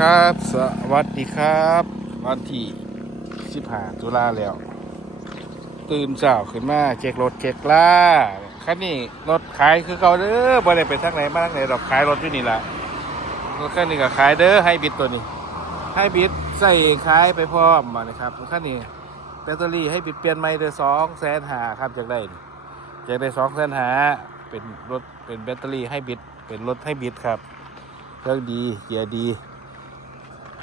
ครับ สวัสดีครับ วันที่15ตุลาแล้ว ตื่นเช้าขึ้นมาเช็ครถเช็คล่าคันนี้รถขายคือเก่าเด้อบ่ได้ไปทางไหนมาทางไหนดอกขายรถอยู่นี่ล่ะรถคันนี้ก็ขายเด้อให้บิดตัวนี้ ให้บิดใส่ขายไปพร้อมมานะครับคันนี้แบตเตอรี่ให้บิดเปลี่ยนใหม่เด้อสองแสนหาครับจากได้จากได้สองแสนหาเป็นรถเป็นแบตเตอรี่ให้บิดเป็นรถให้บิดครับเครื่องดีเกียร์ดี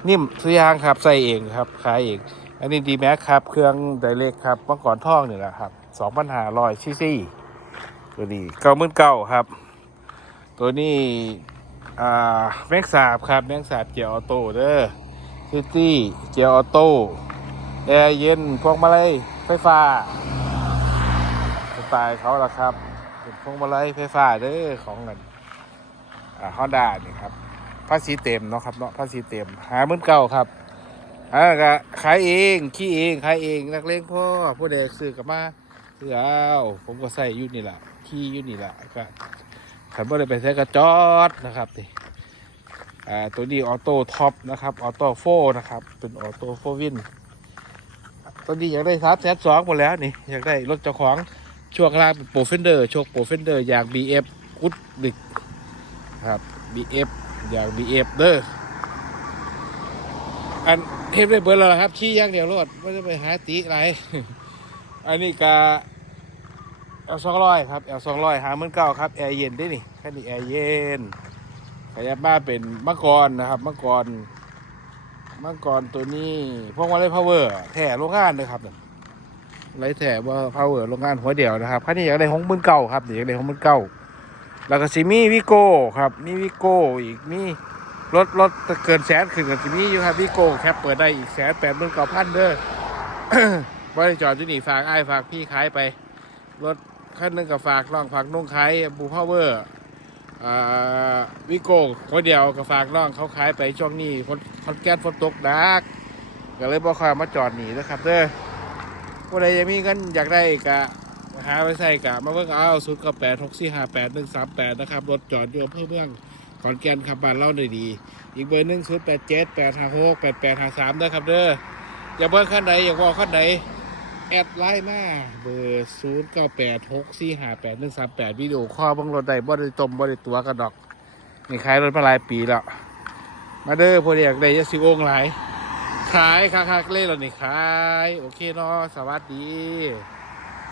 นิ่มสุยางครับใส่เองครับขายเอง อันนี้ดีแม็กครับ เครื่องไดเรกครับเมื่อก่อนท่องนี่แหละครับสองพันหาร้อยซีซีตัวนี้เก้าหมื่นเก้าครับ ตัวนี้อ่าแม็กสาบครับแม็กสาบเกียร์ออโต้เด้อซิตี้เกียร์ออโต้แอร์เย็นพวงมาลัยไฟฟ้าสไตล์เขาละครับเป็นพวงมาลัยไฟฟ้าเด้อของเงินอ่าฮอนด้านี่ครับ ภาษีเต็มเนาะครับเนาะภาษีเต็ม หาหมื่นเก้าครับอ่าก็ขายเองขี้เองขายเองนักเลงพ่อผู้เด็กซื้อกลับมาซื้อเอาผมก็ใส่ยุ่นี่แหละขี้ยุ่นี่แหละก็ขันบ่ได้ไปใส่กระจอดนะครับนี่อ่าตัวนี้ออโต้ท็อปนะครับออโต้โฟนะครับ เป็นออโต้โฟวินตัวนี้อยากได้สามแสนสองหมดแล้วนี่อยากได้รถเจ้าของช่วงล่างเป็นโปรเฟนเดอร์โชคโปรเฟนเดอร์อย่าง BF กุดดึก ครับ BF อย่าง BF เด้ออันเทปได้เบิร์ดแล้วครับ ขี้ย่างเดียวรถไม่ได้ไปหาตีอะไรอันนี้กาเอลสองร้อยครับเอลสองร้อยหาเมื่นเก้าครับแอร์เย็นได้นี่แค่นี้แอร์เย็นขยับมาเป็นมังกรนะครับมังกรมังกรตัวนี้พวกมาเลยพาวเวอร์แถโรงงานเลยครับไรแถว่าพาวเวอร์โรงงานหัวเดียวนะครับคันนี้อยากได้หงมื่นเก้าครับอยากได้หงมื่นเก้า แล้วก็สิมีวิโก้ครับ มีวิโก้อีกมีรถรถเกินแสนขึ้นกับสิมีอยู่ครับวิโก้แคปเปิดได้อีกแสนแปดหมื่นเก้าพันเด้อบริจอดที่นี่ฝากไอ้ฝากพี่ขายไป รถคันนึงกับฝากน้องฝากนุ่งขายบูพาวเวอร์วิโก้คนเดียวกับฝากน้องเขาขายไปช่วงนี้คนคนแก๊สฝนตกดักก็เลยบอกเขามาจอดหนีนะครับเด้อผู้ใดยังมีเงินอยากได้กะ หาไว้ใส่กะมาเพิ่งเอาศูนย์กับแปดหกสี่ห้าแปดหนึ่งสามแปดนะครับ รถจอดอยู่อำเพื่อเมืองขอนแก่นขับบ้านเล่าได้ดี อีกเบอร์หนึ่งศูนย์แปดเจ็ดแปดห้าหกแปดแปดห้าสามนะครับเด้ออย่าเบอร์ขั้นใดอย่าบอกขั้นใดแอดไลน์มาเบอร์ศูนย์เก้าแปดหกสี่ห้าแปดหนึ่งสามแปดวิดีโอคอลบังรถใดบ่ได้ตมบ่ได้ตัวกระดอกนี่ขายรถมาหลายปีแล้ว มาเด้อพอดีอยากได้ยาสิโองหลายขายคักๆเล่นแล้วนี่ขาย โอเคเนาะสวัสดี